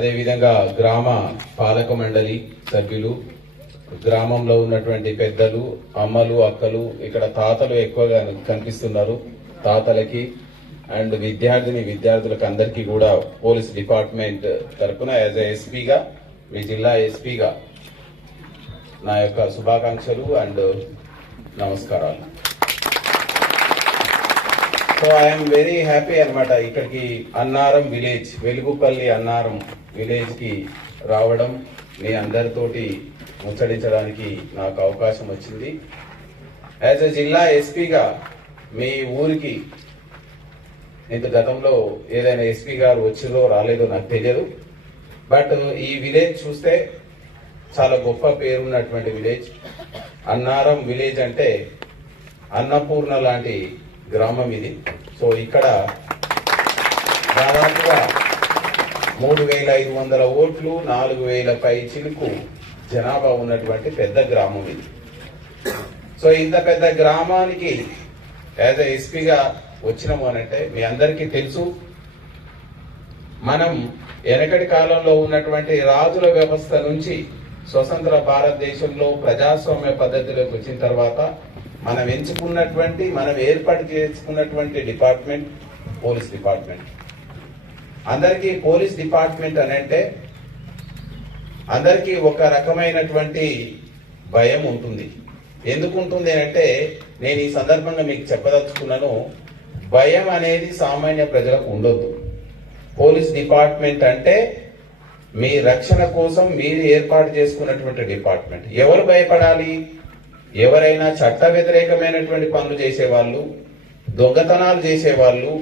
అదేవిధంగా గ్రామ పాలక మండలి సభ్యులు, గ్రామంలో ఉన్నటువంటి పెద్దలు, అమ్మలు, అక్కలు, ఇక్కడ తాతలు ఎక్కువగా కనిపిస్తున్నారు. తాతలకి అండ్ విద్యార్థులకు అందరికీ కూడా పోలీస్ డిపార్ట్మెంట్ తరఫున యాజ్ ఎ ఎస్పీగా, మీ జిల్లా ఎస్పీగా నా యొక్క శుభాకాంక్షలు అండ్ నమస్కారాలు. సో ఐఎమ్ వెరీ హ్యాపీ అనమాట. ఇక్కడికి అన్నారం విలేజ్, వెలుగుపల్లి అన్నారం విలేజ్ కి రావడం, మీ అందరితోటి ముచ్చడించడానికి నాకు అవకాశం వచ్చింది. యాజ్ ఎ జిల్లా ఎస్పీగా మీ ఊరికి ఇంత గతంలో ఏదైనా ఎస్పీ గారు వచ్చిందో రాలేదో నాకు తెలియదు. బట్ ఈ విలేజ్ చూస్తే చాలా గొప్ప పేరున్నటువంటి విలేజ్. అన్నారం విలేజ్ అంటే అన్నపూర్ణ లాంటి గ్రామం ఇది. సో ఇక్కడ దాదాపుగా 3,500 ఓట్లు, 4,000 పై చిలుకు జనాభా ఉన్నటువంటి పెద్ద గ్రామం ఇది. సో ఇంత పెద్ద గ్రామానికి యాజ్ ఎ ఎస్పీగా వచ్చినాము అనంటే మీ అందరికీ తెలుసు, మనం వెనకటి కాలంలో ఉన్నటువంటి రాజుల వ్యవస్థ నుంచి స్వతంత్ర భారతదేశంలో ప్రజాస్వామ్య పద్ధతిలోకి వచ్చిన తర్వాత మనం ఏర్పాటు చేసుకున్నటువంటి డిపార్ట్మెంట్ పోలీస్ డిపార్ట్మెంట్. అందరికీ పోలీస్ డిపార్ట్మెంట్ అనంటే అందరికీ ఒక రకమైనటువంటి భయం ఉంటుంది. ఎందుకు ఉంటుంది అంటే నేను ఈ సందర్భంగా మీకు చెప్పదలుచుకున్నాను, భయం అనేది సామాన్య ప్రజలకు ఉండొద్దు. పోలీస్ డిపార్ట్మెంట్ అంటే మీ రక్షణ కోసం మీరు ఏర్పాటు చేసుకున్నటువంటి డిపార్ట్మెంట్. ఎవరు భయపడాలి? ఎవరైనా చట్ట వ్యతిరేకమైనటువంటి పనులు చేసేవాళ్ళు, దొంగతనాలు చేసేవాళ్ళు,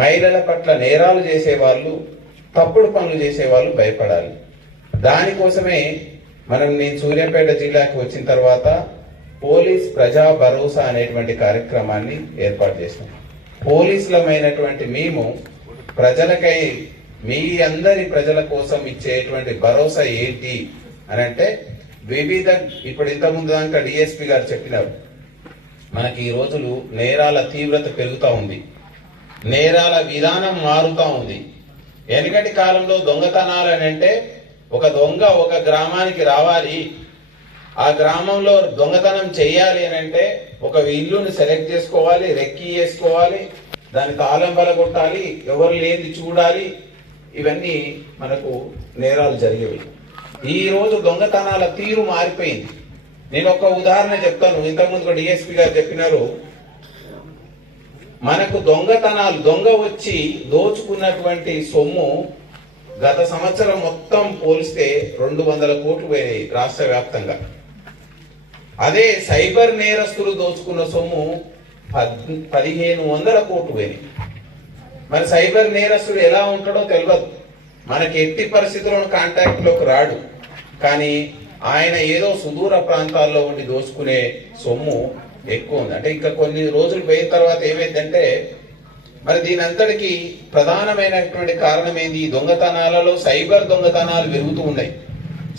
మహిళల పట్ల నేరాలు చేసేవాళ్ళు, తప్పుడు పనులు చేసేవాళ్ళు భయపడాలి. దానికోసమే నేను సూర్యాపేట జిల్లాకి వచ్చిన తర్వాత పోలీస్ ప్రజా భరోసా అనేటువంటి కార్యక్రమాన్ని ఏర్పాటు చేసినాం. పోలీసులమైనటువంటి మేము ప్రజలకై, మీ అందరి ప్రజల కోసం ఇచ్చేటువంటి భరోసా ఏంటి అని అంటే ఇప్పుడు ఇంతకుముందు దాకా డిఎస్పీ గారు చెప్పినారు, మనకి ఈ రోజులు నేరాల తీవ్రత పెరుగుతూ ఉంది, నేరాల విధానం మారుతూ ఉంది. వెనకటి కాలంలో దొంగతనాలు అని అంటే ఒక దొంగ ఒక గ్రామానికి రావాలి, ఆ గ్రామంలో దొంగతనం చేయాలి అని అంటే ఒక ఇల్లుని సెలెక్ట్ చేసుకోవాలి, రెక్కి చేసుకోవాలి, దాని తాళం బలగొట్టాలి, ఎవరు లేని చూడాలి. ఇవన్నీ మనకు నేరాలు జరిగేవి. ఈ రోజు దొంగతనాల తీరు మారిపోయింది. నేను ఒక ఉదాహరణ చెప్తాను. ఇంతకుముందు డిఎస్పీ గారు చెప్పినారు, మనకు దొంగ వచ్చి దోచుకున్నటువంటి సొమ్ము గత సంవత్సరం మొత్తం పోలిస్తే 200 కోట్లు పోయినాయి రాష్ట్ర వ్యాప్తంగా. అదే సైబర్ నేరస్తులు దోచుకున్న సొమ్ము 1,500 కోట్లు పోయినాయి. మరి సైబర్ నేరస్తుడు ఎలా ఉంటాడో తెలియదు, మనకి ఎట్టి పరిస్థితుల్లో కాంటాక్ట్ లోకి రాడు. కానీ ఆయన ఏదో సుదూర ప్రాంతాల్లో ఉండి దోచుకునే సొమ్ము ఎక్కువ ఉంది. అంటే ఇంకా కొన్ని రోజులు పోయిన తర్వాత ఏమైందంటే, మరి దీని అంతటికి ప్రధానమైనటువంటి కారణం ఏంది? ఈ దొంగతనాలలో సైబర్ దొంగతనాలు పెరుగుతూ ఉన్నాయి.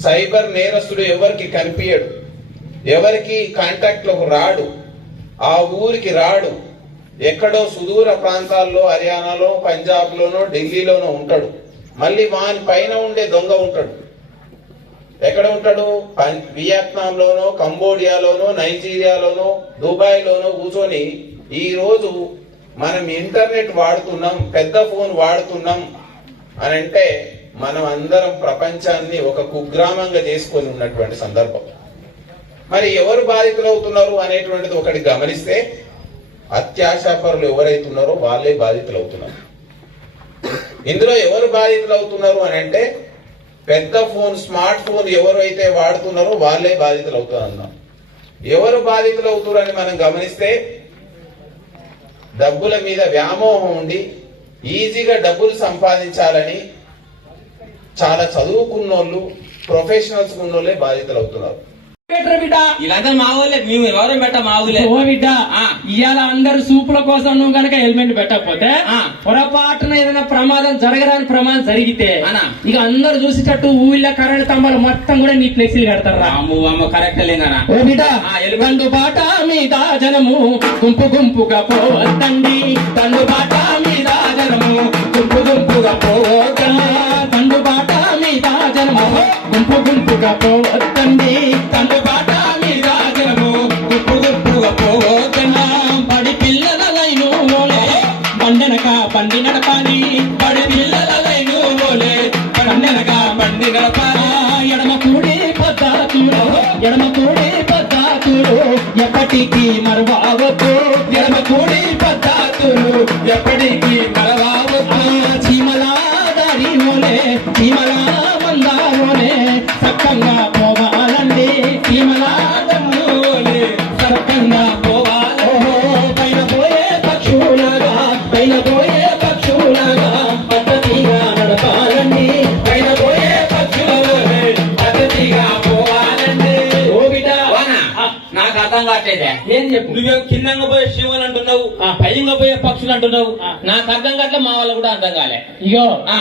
సైబర్ నేరస్తుడు ఎవరికి కనిపించడు, ఎవరికి కాంటాక్ట్ లోకి రాడు, ఆ ఊరికి రాడు. ఎక్కడో సుదూర ప్రాంతాల్లో హర్యానాలో, పంజాబ్ లోనో, ఢిల్లీలోనో ఉంటాడు. మళ్ళీ వాని పైన ఉండే దొంగ ఉంటాడు. ఎక్కడ ఉంటాడు? వియత్నాంలోనో, కంబోడియాలోనో, నైజీరియాలోనో, దుబాయ్లోనో కూర్చొని ఈ రోజు మనం ఇంటర్నెట్ వాడుతున్నాం, పెద్ద ఫోన్ వాడుతున్నాం అని అంటే మనం అందరం ప్రపంచాన్ని ఒక కుగ్రామంగా చేసుకొని ఉన్నటువంటి సందర్భం. మరి ఎవరు బాధితులు అవుతున్నారు అనేటువంటిది ఒకటి గమనిస్తే, అత్యాశాపరులు ఎవరైతే ఉన్నారో వాళ్ళే బాధితులు అవుతున్నారు. ఇందులో ఎవరు బాధితులు అవుతున్నారు అని అంటే పెద్ద ఫోన్, స్మార్ట్ ఫోన్ ఎవరైతే వాడుతున్నారో వాళ్ళే బాధితులు అవుతున్నారు. ఎవరు బాధితులు అవుతున్నారని మనం గమనిస్తే, డబ్బుల మీద వ్యామోహం ఉండి ఈజీగా డబ్బులు సంపాదించాలని చాలా చదువుకున్నోళ్ళు, ప్రొఫెషనల్స్ ఉన్నోళ్ళే బాధితులు అవుతున్నారు. ఇలాంటి మా ఊళ్ళే, మేము ఎవరు పెట్ట మా ఊళ్ళే. ఓ బిడ్డ, ఇవాళ అందరు సూపుల కోసం నువ్వు కనుక హెల్మెట్ పెట్టకపోతే పొరపాటున ఏదైనా ప్రమాదం జరగరాని ప్రమాదం జరిగితే ఇక అందరు చూసేటట్టు ఊళ్ళో కరెంట్ స్తంభాలు మొత్తం కూడా నీ ఫ్లెక్సీలు కడతారా? అమ్మ కరెక్ట్ లేనా? ఓ బిడ్డ, దండు బాట మీద జనము గుంపు గుంపుగా పోవద్దండి, దండు బాట మీద జనము గుంపు గుంపుగా పోవద్దా, దండు బాట మీద జనము గుంపు గుంపుగా పోవద్దండి తండ్రిపాట మీద జనము గుప్పు గుప్పుగా పోవద్దన్నా బడి పిల్లల లైను ఓలే బండెనక బండి నడపాలి బడి పిల్లల లైను ఓలే పండెనక బండి నడపాలి ఎడమ కూడి పద్ధతులు ఎడమ కూడి పద్ధతులు ఎప్పటికీ మరవవద్దు ఎడమ కూడి పద్ధతులు ఎప్పటికీ మరవవద్దు చీమల దారి ఓలే చీమల మందారోలే సక్కంగా పోవాలండి చీమల దమ్ము ఓలే సక్కంగా పోవాలి ఓహో పైన పోయే పక్షులాగా పైన పోయే పక్షులాగా పద్ధతిగా నడపాలండి పైన పోయే పక్షులలోనే పద్ధతిగా పోవాలండి ఓ బిడ్డ వానా, నాకు అర్థం కావట్లేదే ఏం చెప్పు నువ్వేం కిందంగా పోయే శివులు అంటున్నావు పైగా పోయే పక్షులు అంటున్నావు నాకు అర్థం కావట్లే మా వాళ్ళు కూడా అర్థం కాలే ఇగో ఆ,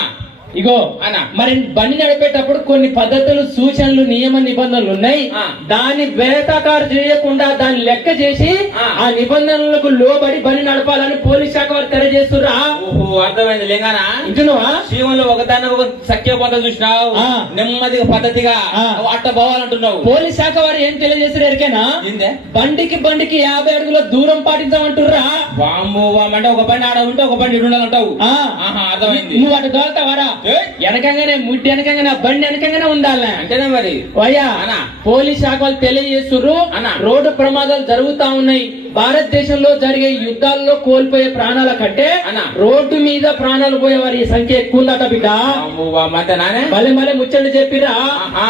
ఇగో అన్న. మరి బండి నడిపేటప్పుడు కొన్ని పద్ధతులు సూచనలు నియమ నిబంధనలు ఉన్నాయి ఆ. దాన్ని వేతాకారు చేయకుండా దాన్ని లెక్క చేసి ఆ. ఆ నిబంధనలకు లోబడి బండి నడపాలని పోలీస్ శాఖ వారు తెలియజేస్తురా ఓహో అర్థమైంది లేగానా ఇంటున్నావా శివులు ఒకదాన్ని ఒక సఖ్య పద్ధతి చూసినావు ఆ. నెమ్మదిగా పద్ధతిగా ఆ. అట్ట పోవాలంటున్నావు పోలీస్ శాఖ వారు ఏం తెలియజేస్తారు ఎరికేనా ఏందే బండికి 50 అడుగుల దూరం పాటించామంటుర్రా వాము వామంటే ఒక బండి ఆడ ఉంటే ఒక బండి ఇటు ఉండాలంటావు ఆ. ఆహా అర్థమైంది నువ్వు అటు దోలుతావారా ఏయ్. వెనకంగానే ముడ్డి వెనకంగానే ఆ బండి వెనకంగానే ఉండాలి అంతేనా మరి అయ్యా అన్నా. పోలీస్ శాఖ వాళ్ళు తెలియజేస్తున్నారు అన్నా. రోడ్డు ప్రమాదాలు జరుగుతా ఉన్నాయి భారతదేశంలో జరిగే యుద్ధాల్లో కోల్పోయే ప్రాణాల కంటే అన్నా. రోడ్డు మీద ప్రాణాలు పోయే వారి సంఖ్య ఎక్కువ ఉందట బిడ్డ వాము వామంటే నానే మళ్ళీ ముచ్చట్లు చెప్పిరా ఆహా